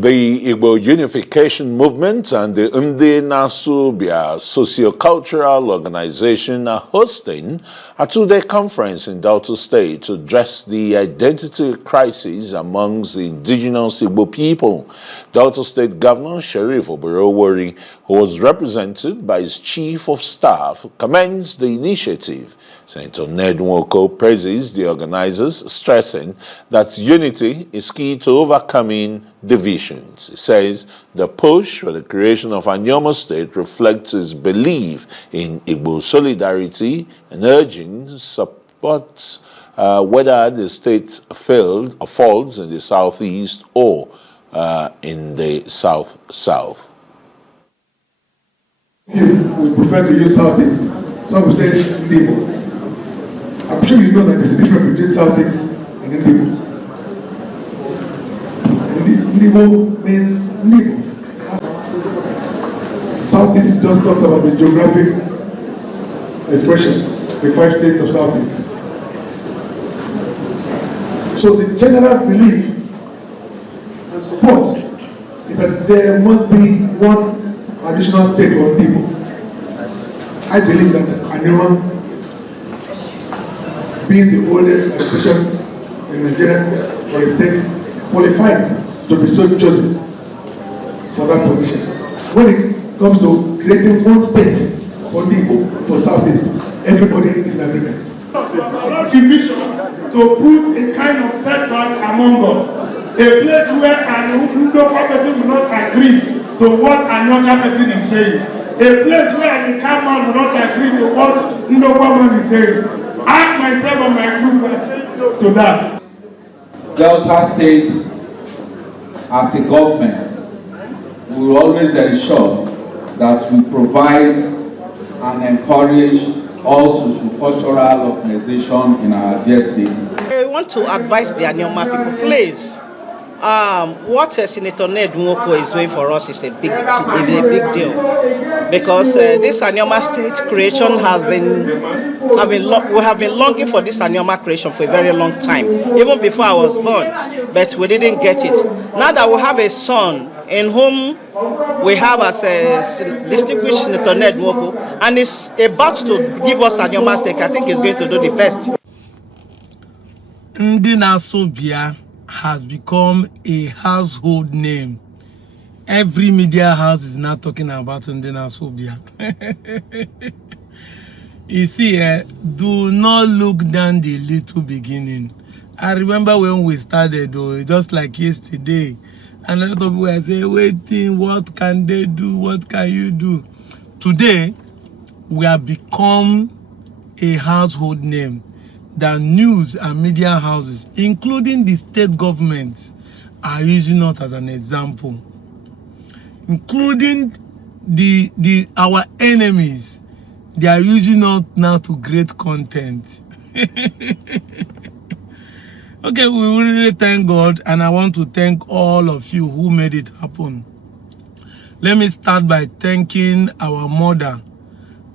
The Igbo Unification Movement and the Ndinaasubia socio-cultural organization are hosting a two-day conference in Delta State to address the identity crisis amongst the indigenous Igbo people. Delta State Governor Sheriff Oberowori, who was represented by his Chief of Staff, commends the initiative. Senator Ned Nwoko praises the organizers, stressing that unity is key to overcoming divisions. He says the push for the creation of Anioma state reflects his belief in Igbo solidarity and urging support whether the state falls in the southeast or in the south-south. We prefer to use southeast. Some will say Igbo. I'm sure you know that there's a difference between southeast and Igbo. Igbo means Igbo. Southeast just talks about the geographic expression, the 5 states of southeast. So the general belief and support is that there must be one additional state for people. I believe that Anioma, being the oldest expression in Nigeria for a state, qualifies to be so chosen for that position. When it comes to creating one state for Igbo, for Southeast, everybody is in agreement. Division to put a kind of setback among us, a place where an local person will not agree to what another person is saying, a place where the man will not agree to what the local man is saying. I myself and my group are saying no to that. Delta State, as a government, will always ensure that we provide and encourage all socio-cultural organizations in our dear state. I want to advise the Anioma people, please. What Senator Ned Nwoko is doing for us is a big deal, because this Anioma state creation has we have been longing for this Anioma creation for a very long time, even before I was born, but we didn't get it. Now that we have a son in whom we have as a distinguished Senator Ned Nwoko, and is about to give us Anioma state, I think he's going to do the best. Ndinaasubia has become a household name. Every media house is now talking about Ndinaasubia. You see, do not look down the little beginning. I remember when we started, just like yesterday, and a lot of people were saying, waiting, what can they do? What can you do? Today, we have become a household name that news and media houses, including the state governments, are using us as an example. Including our enemies, they are using us now to create content. Okay, we really thank God, and I want to thank all of you who made it happen. Let me start by thanking our mother,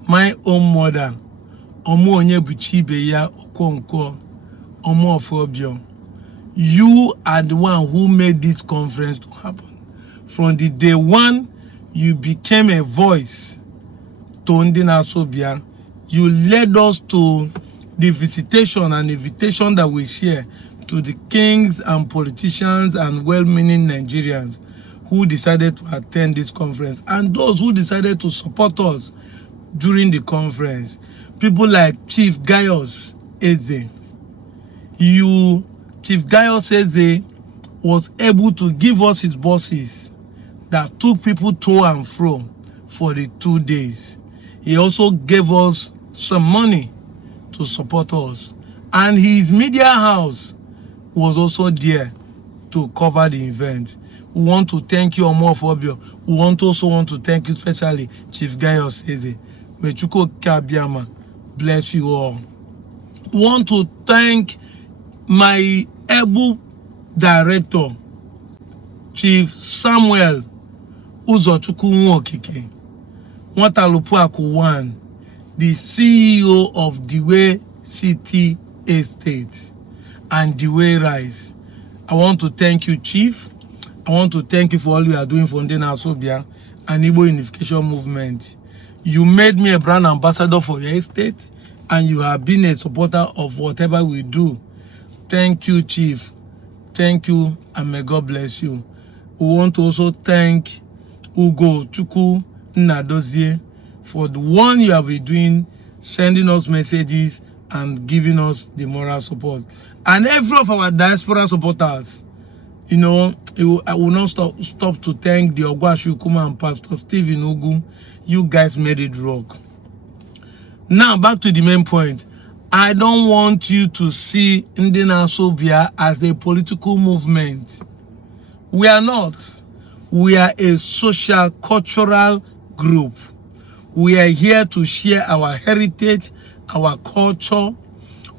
my own mother, Omo Onyebuchibe ya Okonkwo, Omo Ofobio. You are the one who made this conference to happen. From the day one, you became a voice to Ndinaasubia. You led us to the visitation and invitation that we share to the kings and politicians and well-meaning Nigerians who decided to attend this conference, and those who decided to support us during the conference. People like Chief Gaius Eze. Chief Gaius Eze was able to give us his buses that took people to and fro for the 2 days. He also gave us some money to support us. And his media house was also there to cover the event. We want to thank you, Omo Ofobio. We also want to thank you especially Chief Gaius Eze. Mechuko Kabiama. Bless you all. I want to thank my able director, Chief Samuel Uzochukwu Nwokike, Nwatalupuaku 1, the CEO of Dewey City Estate and Dewey Rise. I want to thank you, Chief. I want to thank you for all you are doing for Ndinaasubia and Igbo Unification movement. You made me a brand ambassador for your estate, and you have been a supporter of whatever we do. Thank you, Chief. Thank you, and may God bless you. We want to also thank Ugo Chukwu Nnadozie for the one you have been doing, sending us messages and giving us the moral support. And every of our diaspora supporters, you know, I will not stop to thank the Ogwashi Ukuma and Pastor Stephen Ugu. You guys made it rock. Now, back to the main point. I don't want you to see Ndinaasubia as a political movement. We are not. We are a social, cultural group. We are here to share our heritage, our culture.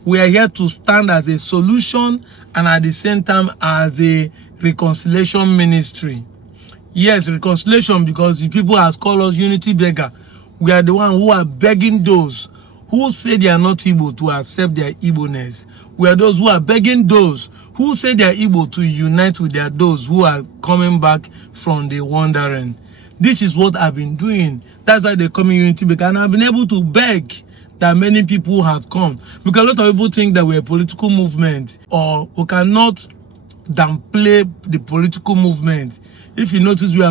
We are here to stand as a solution and at the same time as a reconciliation ministry. Yes, reconciliation, because the people has called us unity beggar. We are the ones who are begging those who say they are not Igbo to accept their Igboness. We are those who are begging those who say they are Igbo to unite with those who are coming back from the wandering. This is what I've been doing. That's why they call me unity beggar. And I've been able to beg that many people have come. Because a lot of people think that we're a political movement, or we cannot downplay the political movement. If you notice, we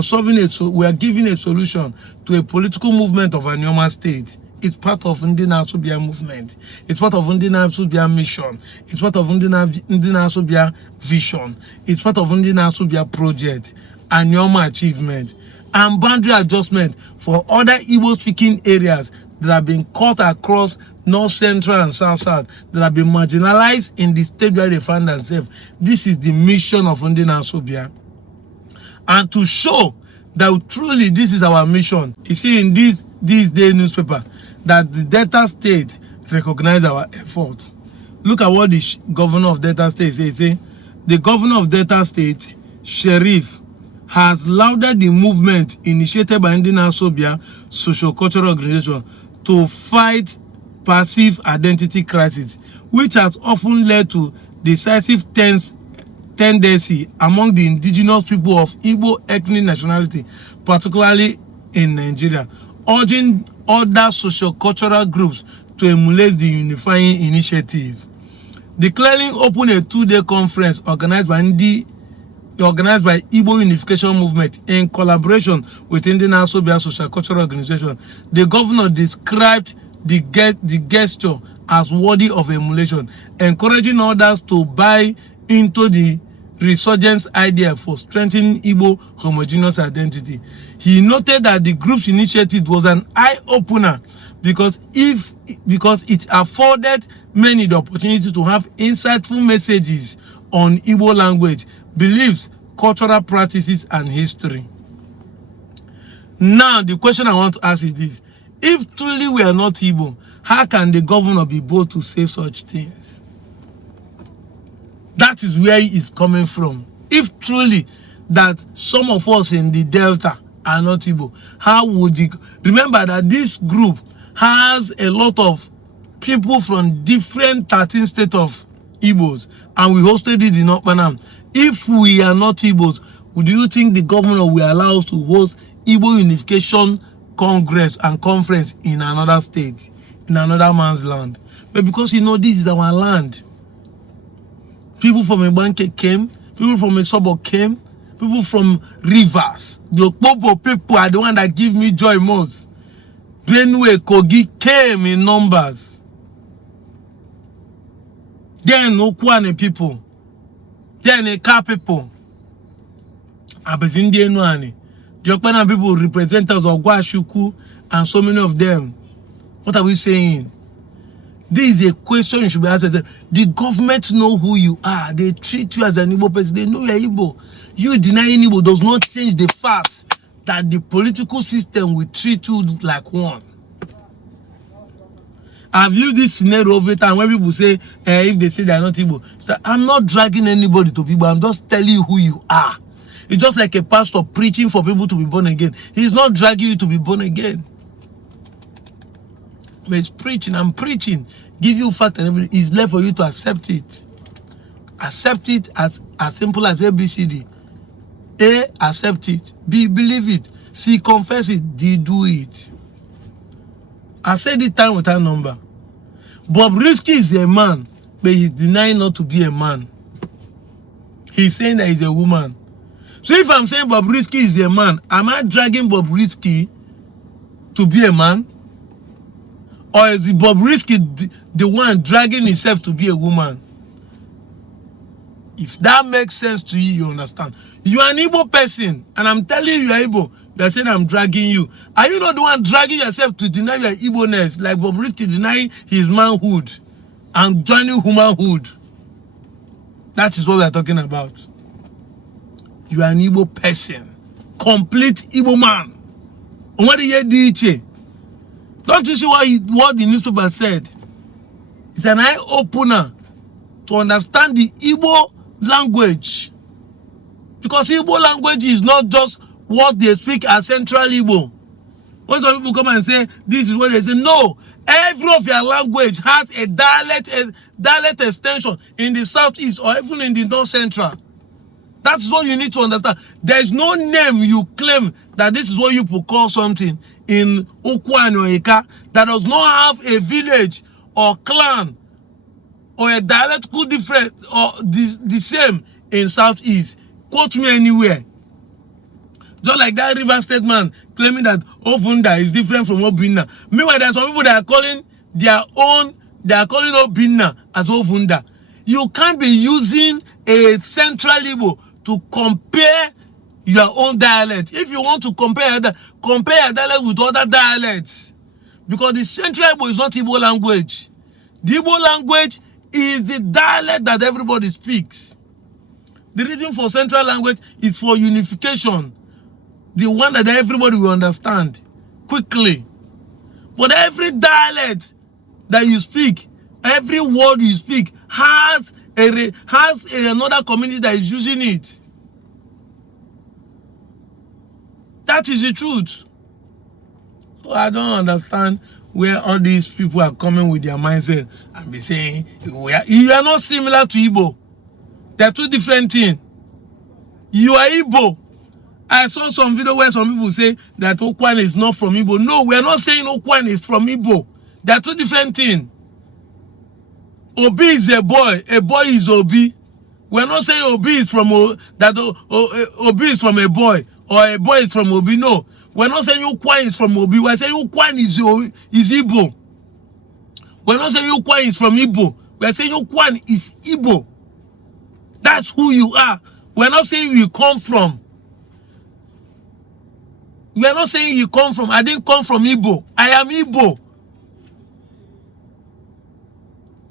are giving a solution to a political movement of Anioma state. It's part of Ndinaasubia movement. It's part of Ndinaasubia mission. It's part of Ndinaasubia vision. It's part of Ndinaasubia project, Anioma achievement, and boundary adjustment for other Igbo-speaking areas that have been cut across North Central and South South, that have been marginalized in the state where they find themselves. This is the mission of Ndinaasubia. And to show that truly this is our mission, you see in this day newspaper that the Delta State recognize our effort. Look at what the governor of Delta State says. The governor of Delta State, Sheriff, has lauded the movement initiated by Ndinaasubia socio-cultural organization to fight passive identity crisis, which has often led to decisive tendency among the indigenous people of Igbo ethnic nationality, particularly in Nigeria, urging other socio-cultural groups to emulate the unifying initiative. Declaring open a 2-day conference organized by Igbo Unification Movement in collaboration with Ndinaasubia Social Cultural Organization, the governor described the gesture as worthy of emulation, encouraging others to buy into the resurgence idea for strengthening Igbo homogeneous identity. He noted that the group's initiative was an eye-opener because it afforded many the opportunity to have insightful messages on Igbo language, beliefs, cultural practices, and history. Now, the question I want to ask is this: if truly we are not Igbo, how can the governor be bold to say such things? That is where it is coming from. If truly that some of us in the Delta are not Igbo, how would you remember that this group has a lot of people from different 13 states of Igbos, and we hosted it in Okpanam. If we are not Igbos, do you think the governor will allow us to host Igbo Unification Congress and conference in another state, in another man's land? But because you know this is our land. People from Ibanke came, people from Isobo came, people from Rivers. The Okpobo people are the one that give me joy most. Benue, Kogi came in numbers. Then Okwane people. Then Eka people. Abazindi Enuani. The Okpana people represent us of Gwashuku and so many of them. What are we saying? This is a question you should be asked. The government know who you are. They treat you as an Igbo person. They know you are Igbo. You denying Igbo does not change the fact that the political system will treat you like one. I've used this scenario over time when people say, if they say they are not Igbo. So I'm not dragging anybody to people. I'm just telling you who you are. It's just like a pastor preaching for people to be born again. He's not dragging you to be born again. But it's preaching. I'm preaching. Give you fact and everything. It's left for you to accept it. Accept it as simple as ABCD. A, accept it. B, believe it. C, confess it. D, do it. I said it time without number. Bobrisky is a man, but he's denying not to be a man. He's saying that he's a woman. So if I'm saying Bobrisky is a man, am I dragging Bobrisky to be a man? Or is Bobrisky the one dragging himself to be a woman? If that makes sense to you, you understand. You are an Igbo person, and I'm telling you, you're Igbo. You're saying I'm dragging you. Are you not the one dragging yourself to deny your Igboness, like Bobrisky denying his manhood and joining womanhood? That is what we are talking about. You are an Igbo person, complete Igbo man. What do you do? Don't you see what the newspaper said? It's an eye opener to understand the Igbo language, because Igbo language is not just what they speak as Central Igbo. When some people come and say this is what they say, no, every of your language has a dialect extension in the southeast or even in the north central. That's what you need to understand. There is no name you claim that this is what you call something in Okwan or Eka that does not have a village or clan or a dialectical difference or the same in southeast. Quote me anywhere. Just like that River State man claiming that Ofunda is different from Obinna. Meanwhile, there are some people that are calling Obinna as Ofunda. You can't be using a Central Igbo to compare your own dialect. If you want to compare your dialect with other dialects, because the Central Igbo is not Igbo language. The Igbo language is the dialect that everybody speaks. The reason for Central language is for unification, the one that everybody will understand quickly. But every dialect that you speak, every word you speak has another community that is using it. That is the truth. So I don't understand where all these people are coming with their mindset and be saying you are not similar to Igbo. They are two different things. You are Igbo. I saw some video where some people say that Okwan is not from Igbo. No, we are not saying Okwan is from Igbo. They are two different things. Obi is a boy is Obi. We are not saying Obi is from Obi is from a boy or a boy is from Obi. No, we are not saying Okwan is from Obi. We are saying Okwan is Igbo. We are not saying Okwan is from Igbo. We are saying Okwan is Igbo. That's who you are. We are not saying you come from. We are not saying you come from. I didn't come from Igbo. I am Igbo.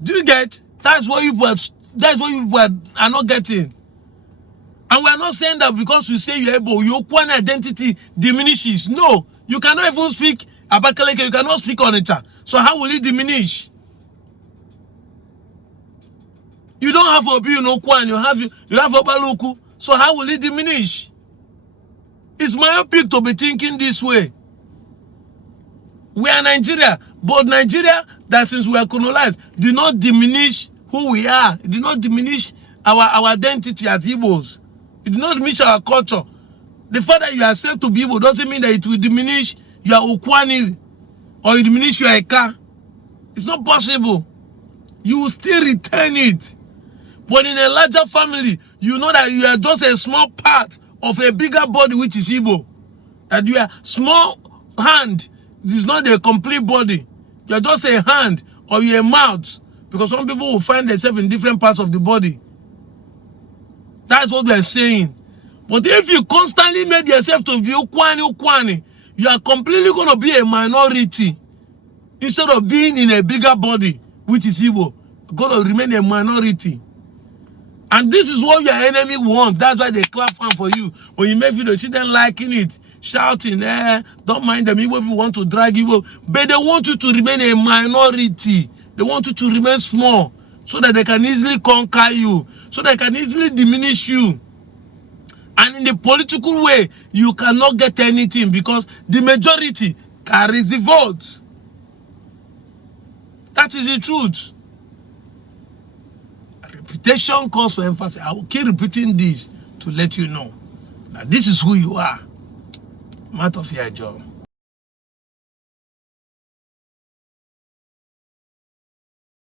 Do you get? That's what you are not getting. And we are not saying that because you say you're Igbo, your Okwan identity diminishes. No, you cannot even speak Abakaleke. You cannot speak Onitsha. So how will it diminish? You don't have Obi in Okwan. You have Obaluku. So how will it diminish? It's myopic to be thinking this way. We are Nigeria, but Nigeria, that since we are colonized, did not diminish who we are. It did not diminish our identity as Igbos. It did not diminish our culture. The fact that you accept to be Igbo doesn't mean that it will diminish your Okwani or it diminish your Eka. It's not possible. You will still retain it. But in a larger family, you know that you are just a small part of a bigger body, which is Igbo. That you are small hand. This is not a complete body. You're just a hand or you're a mouth. Because some people will find themselves in different parts of the body. That's what they're saying. But if you constantly make yourself to be Ukwani, you are completely going to be a minority. Instead of being in a bigger body, which is Igbo, you're going to remain a minority. And this is what your enemy wants. That's why they clap hand for you. When you make videos, see them liking it, shouting, don't mind them. Even if you want to drag you, but they want you to remain a minority. They want you to remain small so that they can easily conquer you, so they can easily diminish you. And in the political way, you cannot get anything because the majority carries the vote. That is the truth. Reputation calls for emphasis. I will keep repeating this to let you know This is who you are. Matter of your job.